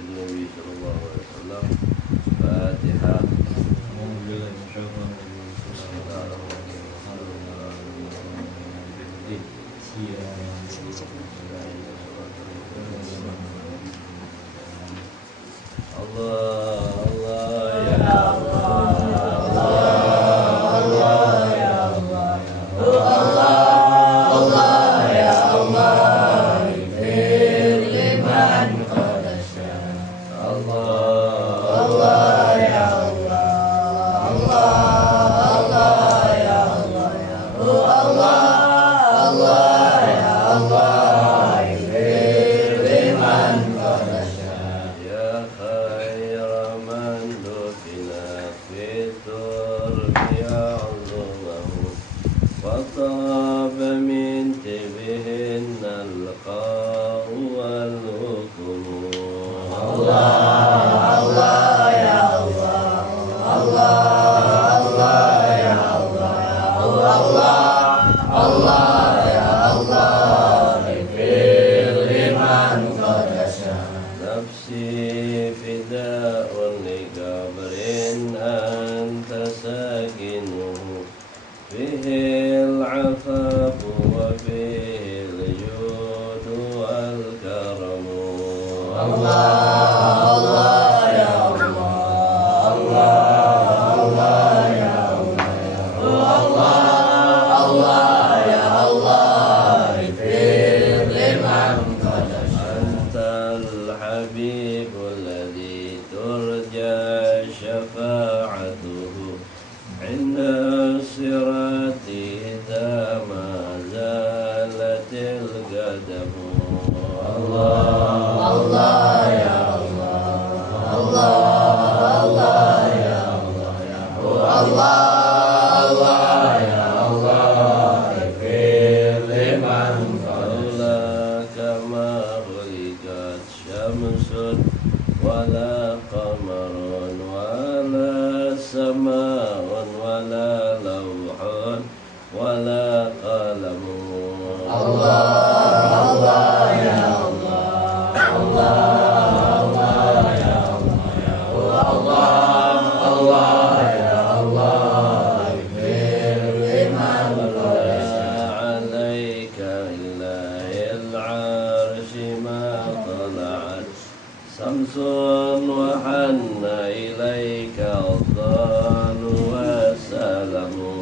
النبي صلى الله عليه وسلم. فاتحة. Allah Allah ya Allah, Allah Allah ya Allah, Allah Allah ya Allah, ighfir liman qad asya. Allah Allah ya Allah, Allah Allah ya Allah, Allah Allah ya Allah, ighfir liman qad asya. Ya khaira man dufina fi turbi ya'zumahu wa taba min tibihin al-qa'u wal-hukumu. Allah Allah ya Allah, Allah Allah ya Allah, Allah Allah ya Allah, ighfir liman qad asya. Nafsi fida'un li qabrin anta sakinuhu, fihi al-'afafu wa fihi al-judu wal-karamu. Allah Allah ya Allah, Allah Allah ya Allah, Allah ya Allah, ighfir liman qad asya. Antal habibul ladzi turja syafa'atuhu 'inda sirati idza ma zalatil qadamu. Allah Allah ya Allah, Allah Allah ya Allah, Allah Allah ya Allah, ighfir liman qad asya. Kama khuliqat syamsun wala qamarun wala samaun wala lawhun wala qalamun. Allah Allah ya Allah, Allah Allah ya Allah, Allah ya Allah, ighfir liman qad asya. Alaika illahil 'arsy ma tala'at samsun wa hanna ilaika adhanu wa salamu.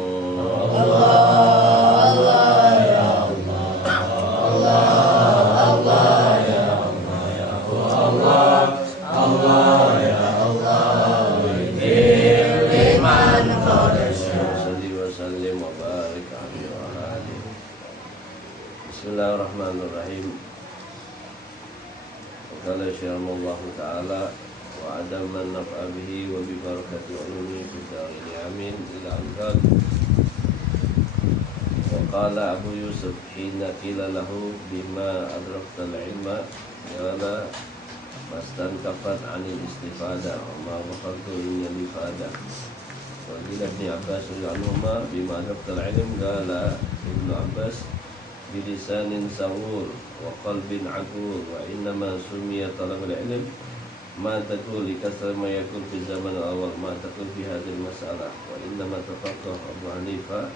Allah Allah ya Allah, Allah Allah ya Allah, Allah ya Allah, ighfir liman qad asya. Salli wa sallim wa barik alaihi wa alihi. Bismillahirrahmanirrahim. Qala syarallahu ta'ala wa adama naf'a bihi wa bi barakati ulumi fi darin amin ila anqal. Wa qala Abu Yusuf hina qila lahu bima adrakta al-ilma qala mastankafat 'anil istifada wa ma waqaltu min al-ifada. Wa qila Ibn Abbas anhuma bima adrakta al-ilm qala Ibn Abbas bilisanin sawur wa qalbin aqul wa innama sumiya talab al-ilm ma taqul li kasra ma yakun fi zaman al-awwal ma taqul fi hadhihi al-mas'alah wa innama tafaqqa Abu Hanifah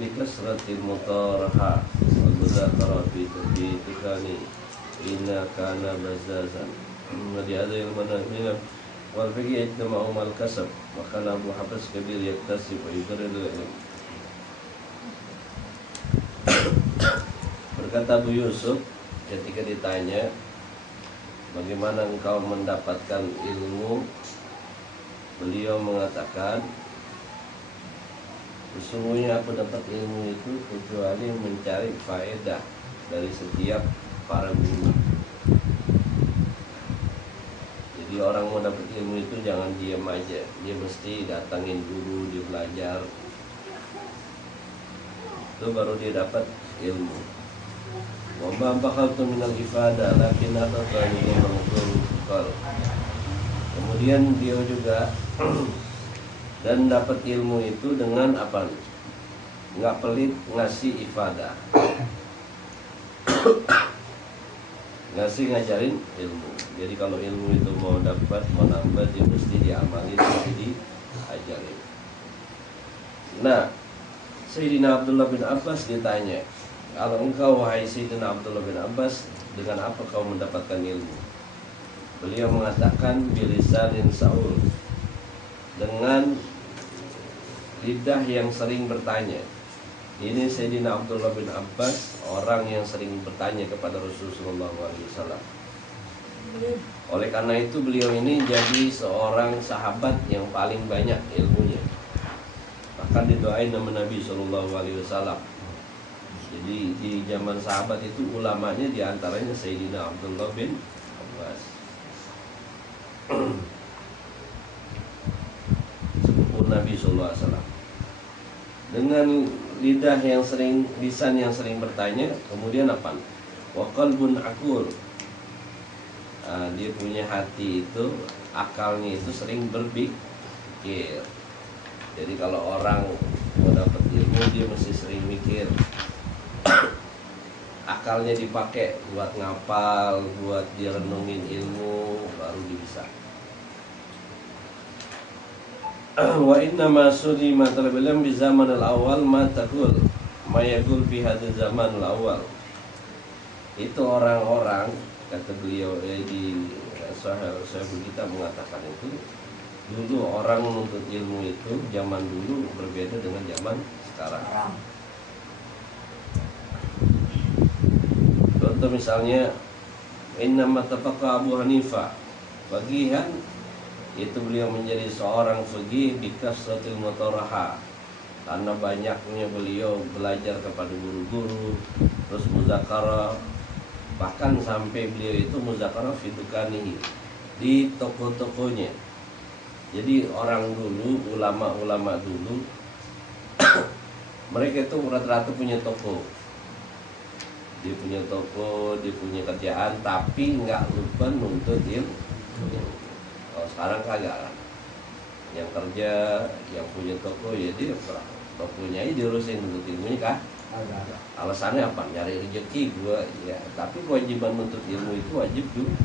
bi kasratil mutaraha wal mudakara fi tukani inna kana bazazan di hadhihi al-manazil wal fiqh ijtama'u mal kasab wa kana Abu Habas kabir yaktasib wa yudarrir al-ilm. Berkata Abu Yusuf ketika ditanya bagaimana engkau mendapatkan ilmu, beliau mengatakan sesungguhnya aku dapat ilmu itu kecuali mencari faedah dari setiap para guru. Jadi orang mau dapat ilmu itu jangan diam aja, dia mesti datangin guru, dia belajar, itu baru dia dapat ilmu. Wa ma bakhaltu minal ifada lakin atatani mengqul qal. Kemudian dia juga dan dapat ilmu itu dengan apa? Enggak pelit ngasih ifadah. ngasih ngajarin ilmu. Jadi kalau ilmu itu mau dapat, mau nambah, dia mesti diamalin, mesti diajarin. Nah, Sayyidina Abdullah bin Abbas ditanya, kalau engkau wahai Sayyidina Abdullah bin Abbas, dengan apa kau mendapatkan ilmu? Beliau mengatakan bilisanin Saul, dengan lidah yang sering bertanya. Ini Sayyidina Abdullah bin Abbas, orang yang sering bertanya kepada Rasulullah SAW. Oleh karena itu beliau ini jadi seorang sahabat yang paling banyak ilmunya. Bahkan didoain nama Nabi SAW. Jadi di zaman sahabat itu ulamanya diantaranya Sayyidina Abdullah bin Abbas. Sepupu Nabi SAW. Dengan lidah yang sering, lisan yang sering bertanya, kemudian apa? Wa qalbun aqul. Dia punya hati itu, akalnya itu sering berpikir. Jadi kalau orang mau dapat ilmu, dia mesti sering mikir. Akalnya dipakai buat ngapal, buat dia renungin ilmu, baru dia bisa. Wa inna ma sudi ma terbilang di zaman al-awal ma taqul ma yaqul fi hadzal zaman al-awal. Itu orang-orang, kata beliau di Sahih kita mengatakan itu, dulu orang menuntut ilmu itu zaman dulu berbeda dengan zaman sekarang. Contoh misalnya, inna ma tafaqa Abu Hanifah, bagian itu beliau menjadi seorang faqih bi kasratil mutaraha, karena banyaknya beliau belajar kepada guru-guru, terus muzakarah, bahkan sampai beliau itu muzakarah fi dukanihi, di toko-tokonya. Jadi orang dulu, ulama-ulama dulu mereka itu rata-rata punya toko. Dia punya toko, dia punya kerjaan, tapi nggak lupa nuntut ilmu. Kalau sekarang kagak lah. Yang kerja, yang punya toko, ya dia tokonya aja diurusin untuk ilmunya kan. Alasannya apa? Nyari rezeki gua, ya. Tapi kewajiban untuk ilmu itu wajib juga.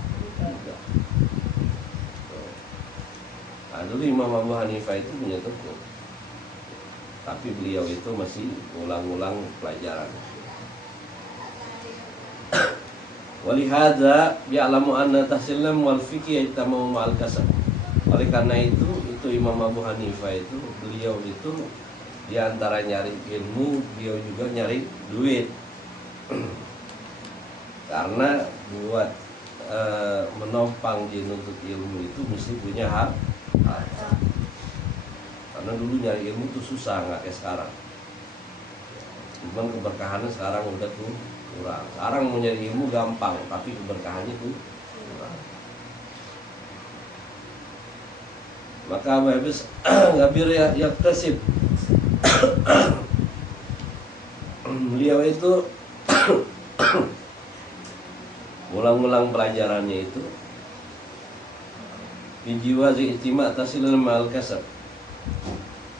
Nah, dulu Imam Abu Hanifah itu punya toko, tapi beliau itu masih ulang-ulang pelajaran. Walihada bi'alamu anna tahsilam wal fikih yajtama'u ma'al kasab. Oleh karena itu Imam Abu Hanifah itu, beliau itu diantara nyari ilmu, beliau juga nyari duit. Karena buat menopang di nuntut ilmu itu mesti punya harta. Karena dulu nyari ilmu itu susah, nggak kayak sekarang. Cuman keberkahannya sekarang udah kurang. Sekarang mau nyari ilmu gampang, tapi keberkahannya tuh kurang. Maka habis ngabir yaktasib. Beliau itu ulang-ulang pelajarannya itu bijiwazi itima tasilul mal kasab.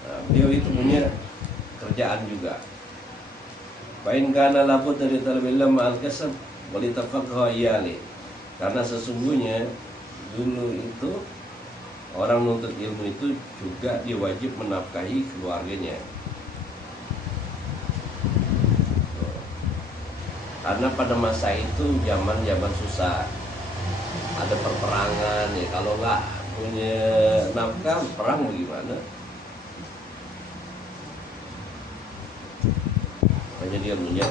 Nah, beliau itu punya kerjaan juga. Bain kana labud dari talbillah ma'al kasab walitafaqha iyali. Karena sesungguhnya dulu itu orang menuntut ilmu itu juga dia wajib menafkahi keluarganya. Karena pada masa itu zaman susah, ada perperangan ya, kalau nggak punya nafkah perang bagaimana? Hanya dia punya.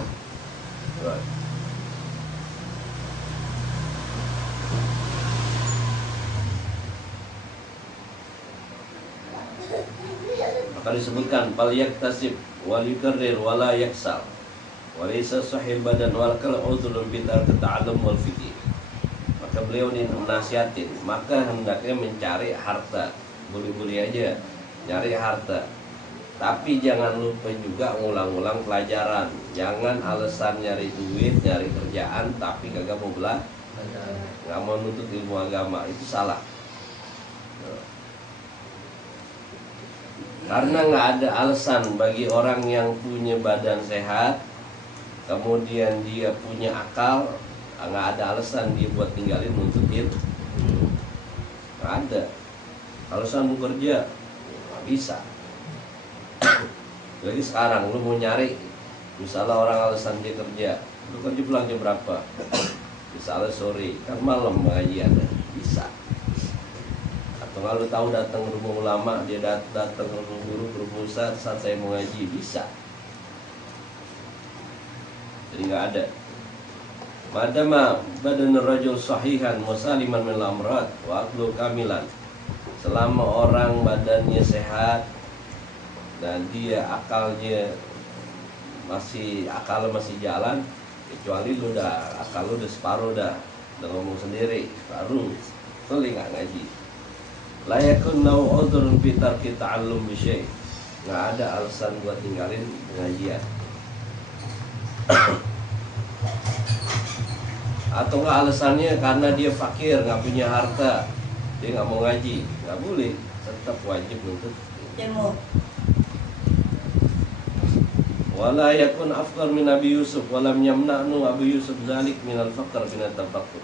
Maka disebutkan fal yaktasib wal yukarrir wala yaksal walaysa sahih badan wal kal udhrun bi ta'allum wal fiqh. Maka beliau ini menasihatin, maka hendaknya mencari harta, boleh-boleh aja nyari harta, tapi jangan lupa juga ngulang-ulang pelajaran. Jangan alasan nyari duit, nyari kerjaan, tapi kagak mau belajar, nggak mau nuntut ilmu agama, itu salah. Karena nggak ada alasan bagi orang yang punya badan sehat, kemudian dia punya akal, nggak ada alasan dia buat tinggalin nuntut ilmu, nggak ada alasan mau kerja, nggak bisa. Jadi sekarang lu mau nyari, misalnya orang alasan dia kerja, lu kerja pulang jam berapa? Misalnya sore, kan malam ngaji ada, bisa. Atau kalau tahu datang ke rumah ulama, dia datang ke rumah guru, berumur saat saya mau ngaji, bisa. Jadi nggak ada. Madama badan rajul sahihan musaliman min amrad wa aqlu kamilan. Selama orang badannya sehat dan dia akalnya masih jalan, kecuali lu akal lu udah separuh udah ngomong sendiri, baru boleh nggak ngaji. La yakun lau udhrun fi tarki ta'allum bi syai'. Nggak ada alasan buat tinggalin pengajian. Atau nggak alasannya karena dia fakir, nggak punya harta, dia nggak mau ngaji, nggak boleh, tetap wajib untuk ilmu. Wala yakun afqar min Abi Yusuf walam yamna'nu Abi Yusuf zalik min al-faqr min at-tafakkur.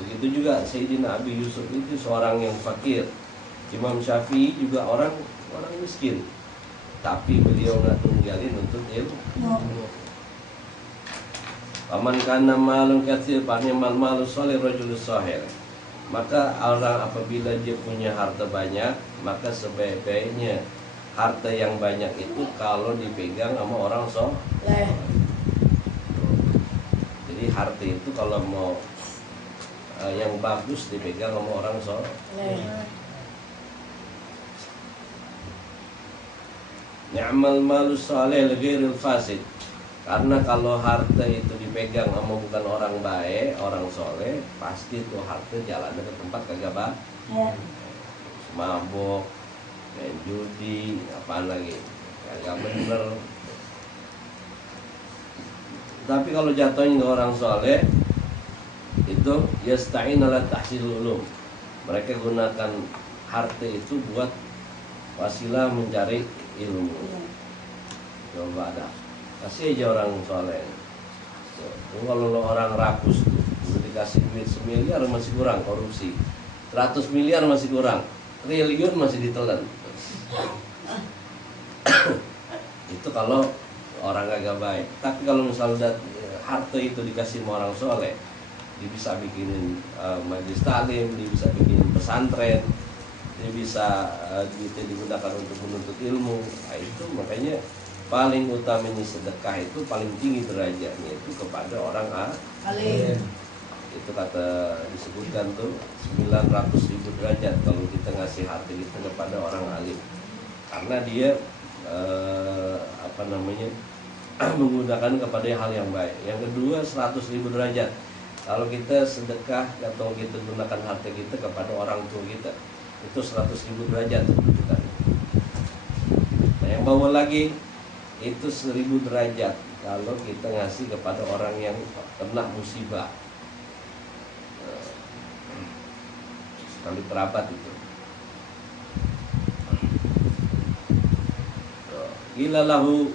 Begitu juga Sayyidina Abi Yusuf itu seorang yang fakir. Imam Syafi'i juga orang miskin, tapi beliau nggak tinggalin untuk ilmu. Aman kana malun katsir parnya mal salih rajulus sahih. Maka orang apabila dia punya harta banyak, maka sebaik-baiknya harta yang banyak itu kalau dipegang sama orang soleh. Jadi harta itu kalau mau yang bagus dipegang sama orang soleh. Ni'mal malu salih lighairil fasid. Karena kalau harta itu dipegang sama bukan orang baik, orang soleh, pasti itu harta jalan ke tempat kagak baik. Mabuk, main judi, apaan lagi, kagak bener. Tapi kalau jatuhnya ke orang soleh, itu yasta'in ala tahsilul ulum. Mereka gunakan harta itu buat wasilah mencari ilmu. Coba ada, kasih aja orang soleh. Kalau lo orang rakus tuh, dikasih duit 1 miliar masih kurang, korupsi 100 miliar masih kurang, triliun masih ditelan. Itu kalau orang agak baik. Tapi kalau misalnya harta itu dikasih sama orang soleh, dia bisa bikinin majelis taklim, dia bisa bikin pesantren, dia bisa digunakan untuk menuntut ilmu. Nah, itu makanya paling utamanya sedekah itu paling tinggi derajatnya itu kepada orang alim. Itu kata disebutkan tuh 900.000 derajat kalau kita ngasih harta kita kepada orang alim, karena dia menggunakan kepada hal yang baik. Yang kedua 100.000 derajat kalau kita sedekah atau kita gunakan harta kita kepada orang tua kita, itu 100.000 derajat kita. Nah, yang bawah lagi itu 1000 derajat kalau kita ngasih kepada orang yang kena musibah, sekali kerabat itu. Gila lahu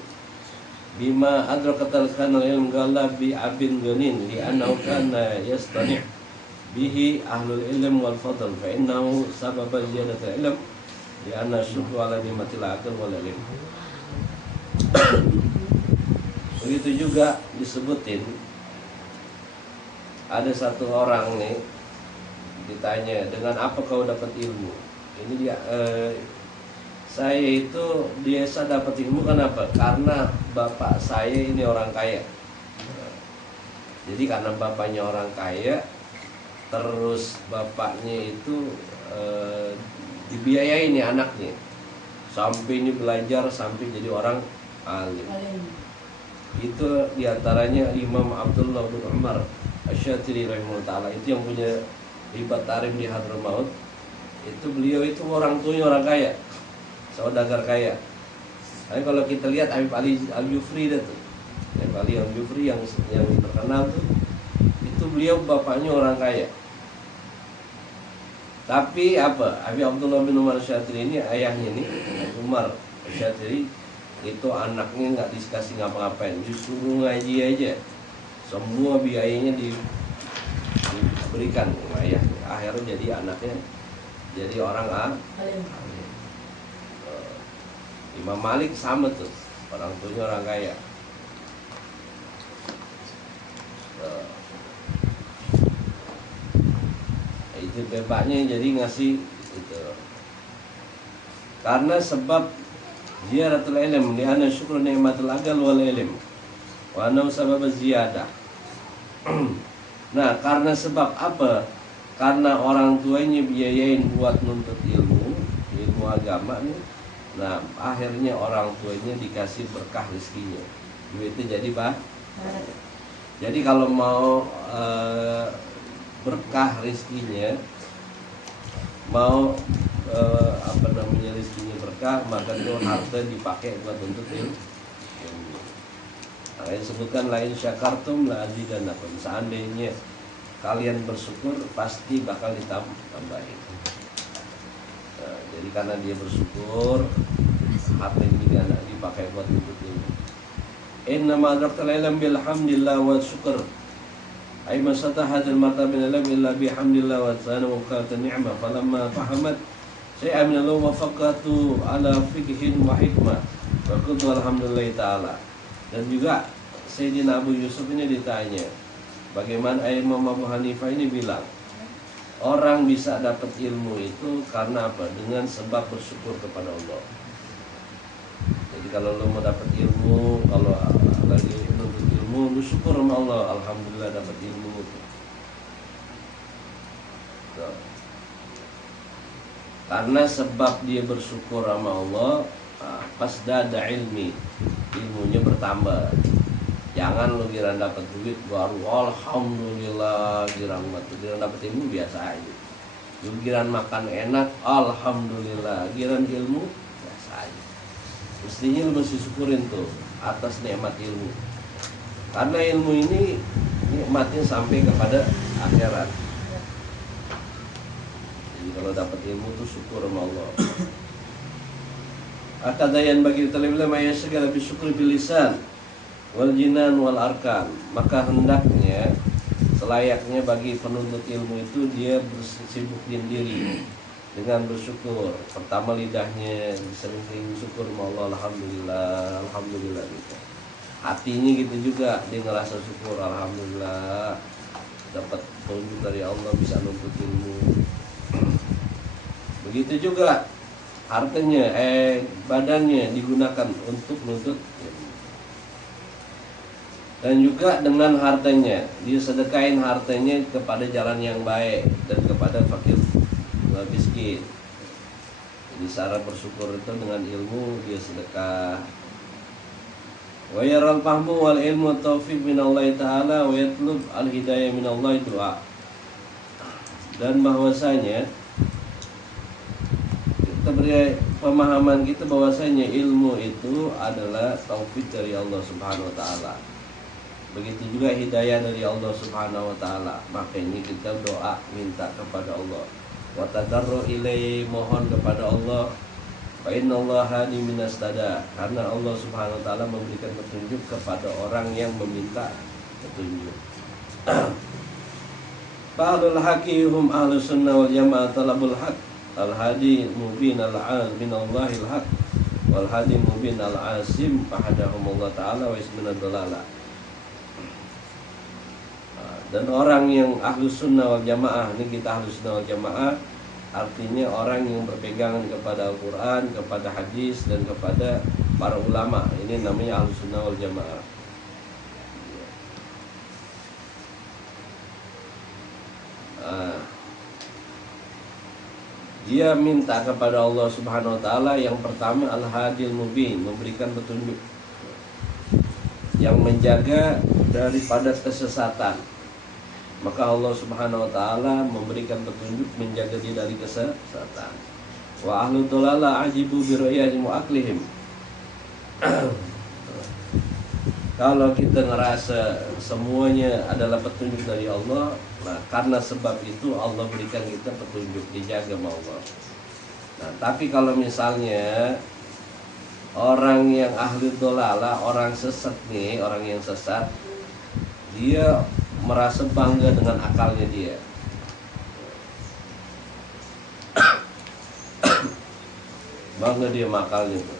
bima adrakatal kanal ilm gala bi abin ganin li annahu kana yastani' bihi ahlul ilm wal fadl fa innahu sababa ziyadatil ilm li anna syukru ala ni'matil aql wal ilm. Begitu juga disebutin ada satu orang nih ditanya, dengan apa kau dapat ilmu? Ini dia saya itu biasa dapat ilmu kenapa? Karena bapak saya ini orang kaya. Jadi karena bapaknya orang kaya, terus bapaknya itu dibiayai nih anaknya sampai ini belajar sampai jadi orang alim. Itu diantaranya Imam Abdullah bin Umar Asy-Syatiri rahimahullah ta'ala, itu yang punya ribat tarim di Hadramaut. Itu beliau itu orang tuanya orang kaya, saudagar kaya. Tapi kalau kita lihat Habib Ali Al-Jufri itu, Habib Ali Al-Jufri yang terkenal tuh, itu beliau bapaknya orang kaya. Tapi apa? Habib Abdullah bin Umar Asy-Syatiri ini, ayahnya nih Umar Asy-Syatiri, itu anaknya nggak dikasih ngapa-ngapain, disuruh ngaji aja. Semua biayanya diberikan sama ayah, akhirnya jadi anaknya jadi orang alim. Imam Malik sama tuh, orang tuanya orang kaya. Itu bapaknya jadi ngasih itu. Karena sebab ziyaratul ilm li anna syukru ni'matul akal wal ilm wa anna sabab ziyadah. Nah, karena sebab apa? Karena orang tuanya biayain buat nuntut ilmu agama nih. Nah, akhirnya orang tuanya dikasih berkah rezekinya. Duitnya jadi jadi kalau mau berkah rezekinya, mau rezekinya berkah, maka itu harta dipakai buat nuntut ilmu. Nah, yang disebutkan lain syakartum la azidannakum. Seandainya kalian bersyukur pasti bakal ditambahin. Nah, jadi karena dia bersyukur, harta ini dipakai buat nuntut ilmu. Inna ma adraktal ilm bilhamdillah wa syukur. Ay masata hadzal martaba min ilm illa bihamdillah wa sana wa qata ni'mah falamma fahamat syai'an min Allah wa faqatu ala fiqhin wa hikmah wa qul alhamdulillah ta'ala. Dan juga Sayyidina Abu Yusuf ini ditanya, bagaimana Imam Abu Hanifah ini bilang, orang bisa dapat ilmu itu karena apa? Dengan sebab bersyukur kepada Allah. Jadi kalau lo mau dapat ilmu, kalau lagi menuntut ilmu, lu syukur sama Allah, alhamdulillah dapat ilmu. Nah, karena sebab dia bersyukur sama Allah, pas dada ilmunya bertambah. Jangan lu kira dapat duit baru alhamdulillah, kira dapat ilmu biasa aja. Lu kira makan enak, alhamdulillah, kira ilmu biasa aja. Mestinya lu mesti syukurin tuh atas nikmat ilmu. Karena ilmu ini nikmatnya sampai kepada akhirat. Jadi kalau dapat ilmu tuh syukur sama Allah. Akadayan bagi talibul ilmi segala bisyukri bil lisan wal jinan wal arkan. Maka hendaknya selayaknya bagi penuntut ilmu itu dia bersibukin diri dengan bersyukur. Pertama lidahnya sering-sering syukur sama Allah, alhamdulillah, alhamdulillah gitu. Hatinya gitu juga, dia ngerasa syukur, alhamdulillah dapat petunjuk dari Allah, bisa nuntut ilmu. Begitu juga hartanya, badannya digunakan untuk nuntut ilmu. Dan juga dengan hartanya, dia sedekahin hartanya kepada jalan yang baik dan kepada fakir miskin. Jadi syarat bersyukur itu dengan ilmu dia sedekah. Wa yaral fahmu wal ilmu taufiq minallahi ta'ala wa yatlub al hidayah minallahi du'a. Dan bahwasanya kita beri pemahaman kita bahwasanya ilmu itu adalah taufik dari Allah Subhanahu wa taala. Begitu juga hidayah dari Allah Subhanahu wa taala. Makanya kita doa minta kepada Allah. Wa tadarru ilaihi, mohon kepada Allah. Fa innallaha hadi minastada, karena Allah Subhanahu wa taala memberikan petunjuk kepada orang yang meminta petunjuk. Ba'dul haqihum ahlus sunnah wal jamaah talabul haq al-hadi mubin al-'al minallahil haq wal hadi mubin al-asim fahadahumullah ta'ala wa isminad dalalah. Dan orang yang ahlus sunnah wal jamaah, ini kita ahlus sunnah wal jamaah, artinya orang yang berpegangan kepada Al-Quran, kepada hadis, dan kepada para ulama. Ini namanya ahlus sunnah wal jamaah. Dia minta kepada Allah Subhanahu wa taala yang pertama al-hadil mubin, memberikan petunjuk, yang menjaga daripada kesesatan. Maka Allah Subhanahu wa taala memberikan petunjuk, menjaga dia dari kesesatan. Wa ahlu dhalala ajibu bi ra'yihim wa aklihim. Kalau kita ngerasa semuanya adalah petunjuk dari Allah, nah karena sebab itu Allah berikan kita petunjuk, dijaga sama Allah. Nah, tapi kalau misalnya orang yang ahli dhalala, orang sesat nih, orang yang sesat, dia merasa bangga dengan akalnya dia. Bangga dia sama akalnya tuh.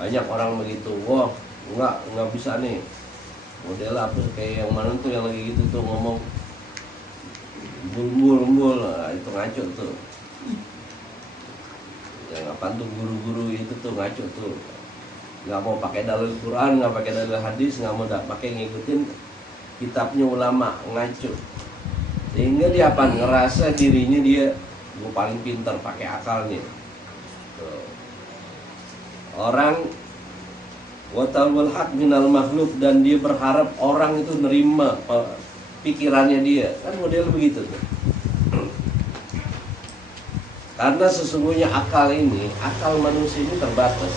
Banyak orang begitu, wah nggak bisa nih. Model apa kayak yang mana tuh yang lagi gitu tuh ngomong bul, nah, itu ngaco tuh. Yang apa tuh guru-guru itu tuh ngaco tuh. Nggak mau pakai dalil Quran, nggak pakai dalil hadis, nggak mau pakai ngikutin kitabnya ulama, ngaco. Sehingga dia apa? Ngerasa dirinya dia gue paling pintar pakai akalnya. Tuh. Orang watalwal haq minal makhluk, dan dia berharap orang itu nerima pikirannya dia, kan model begitu tuh. Karena sesungguhnya akal manusia ini terbatas.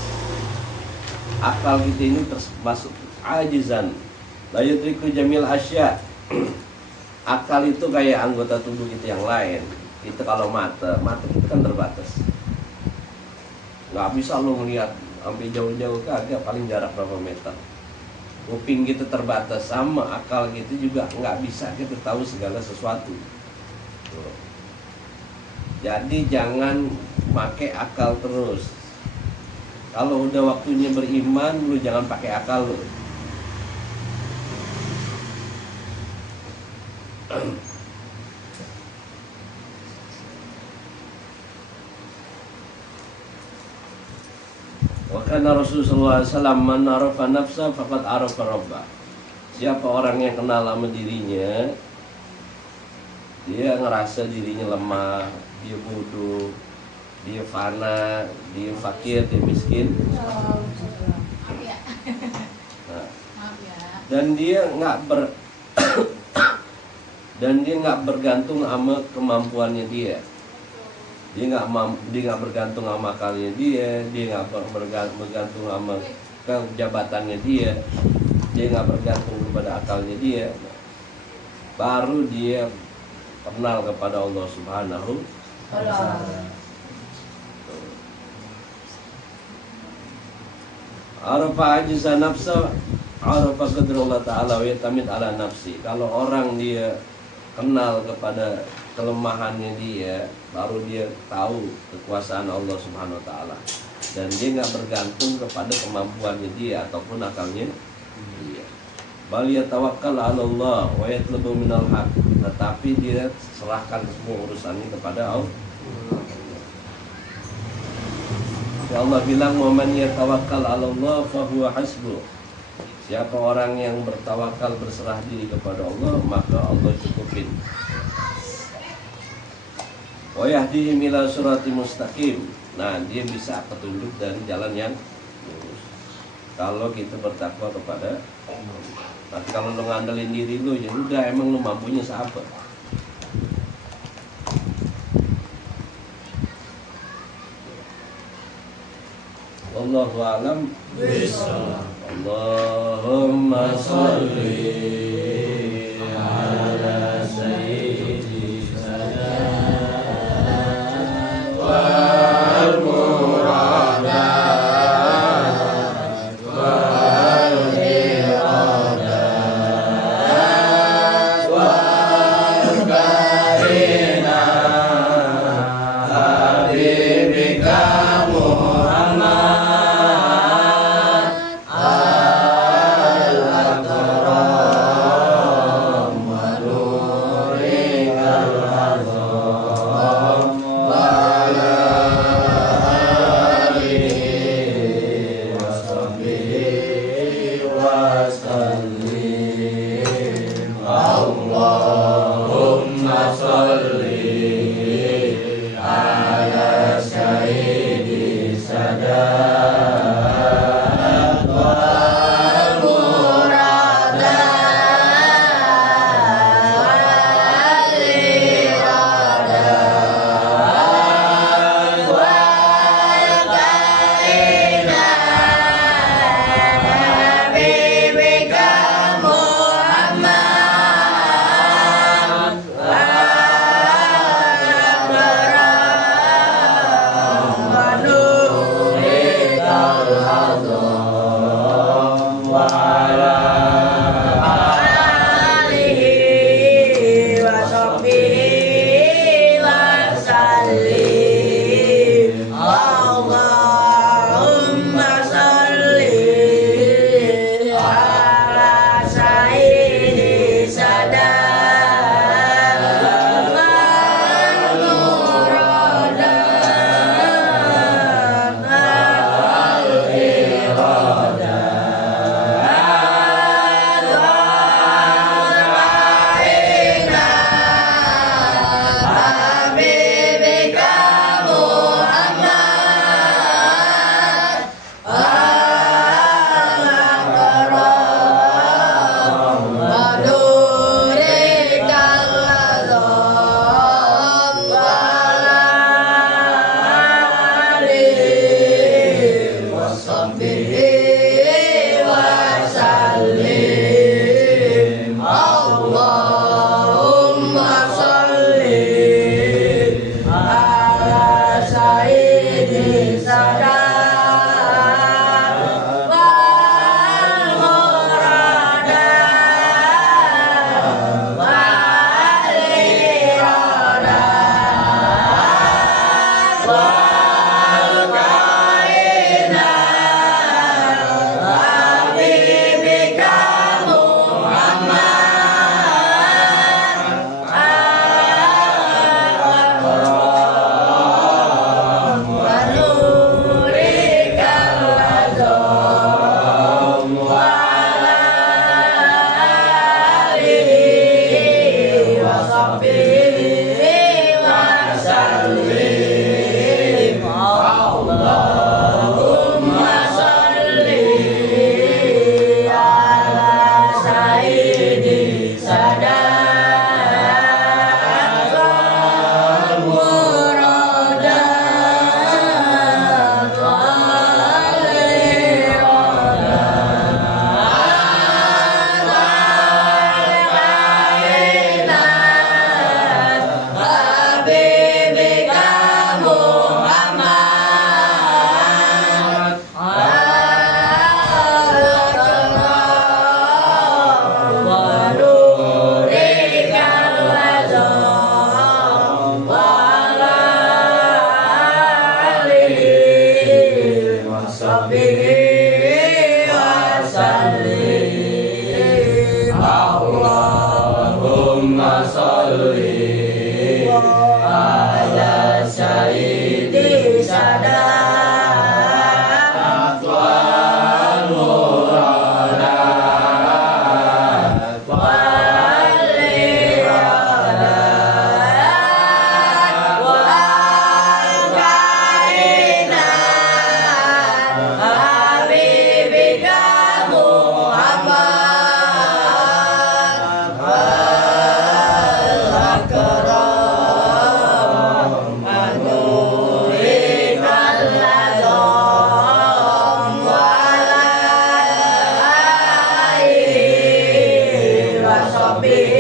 Akal kita ini termasuk ajizan, la yudriku jamil asya. Akal itu kayak anggota tubuh kita yang lain. Kita kalau mata kita kan terbatas. Nggak bisa lo melihat sampai jauh-jauh, kagak, paling jarak berapa meter. Kuping kita terbatas, sama akal kita juga nggak bisa kita tahu segala sesuatu. Tuh. Jadi jangan pakai akal terus. Kalau udah waktunya beriman, lu jangan pakai akal lu. Karena Rasulullah SAW man arafa nafsa faqad arafa rabbah. Siapa orang yang kenal sama dirinya, dia ngerasa dirinya lemah, dia bodoh, dia fana, dia fakir, dia miskin. Nah, dan dia nggak bergantung sama kemampuannya dia. Dia nggak bergantung sama akalnya dia nggak bergantung sama kejabatannya dia nggak bergantung kepada akalnya dia. Baru dia kenal kepada Allah Subhanahu wa Ta'ala. Arafa ajiza nafsa, arafa qadrullah ta'ala wa yatamid ala nafsi. Kalau orang dia kenal kepada kelemahannya dia, baru dia tahu kekuasaan Allah Subhanahu wa Ta'ala, dan dia nggak bergantung kepada kemampuannya dia ataupun akalnya dia. Bal yatawakkal 'ala Allah wa yatlubu minal haq. Tetapi dia serahkan semua urusannya kepada Allah. Ya Allah bilang, "Wa man yatawakkal 'ala Allah fa huwa hasbuh." Siapa orang yang bertawakal, berserah diri kepada Allah, maka Allah cukupin. Wa yahdihim ila sirati mustaqim. Nah, dia bisa petunjuk dari jalan yang lurus kalau kita bertakwa kepada Allah. Tapi kalau lu ngandelin diri lu, ya udah, emang lu mampunya seapa? Wallahu a'lam bishawab. Allahumma sholli ala sayyidi sadat wal muradat wal iradat wal kainat habibika Allahumma sholli ala sayyidi sadat wal muradat wal iradat wal kainat habibika Muhammad wal akram anurikal lazam wal alihi wa sahbihi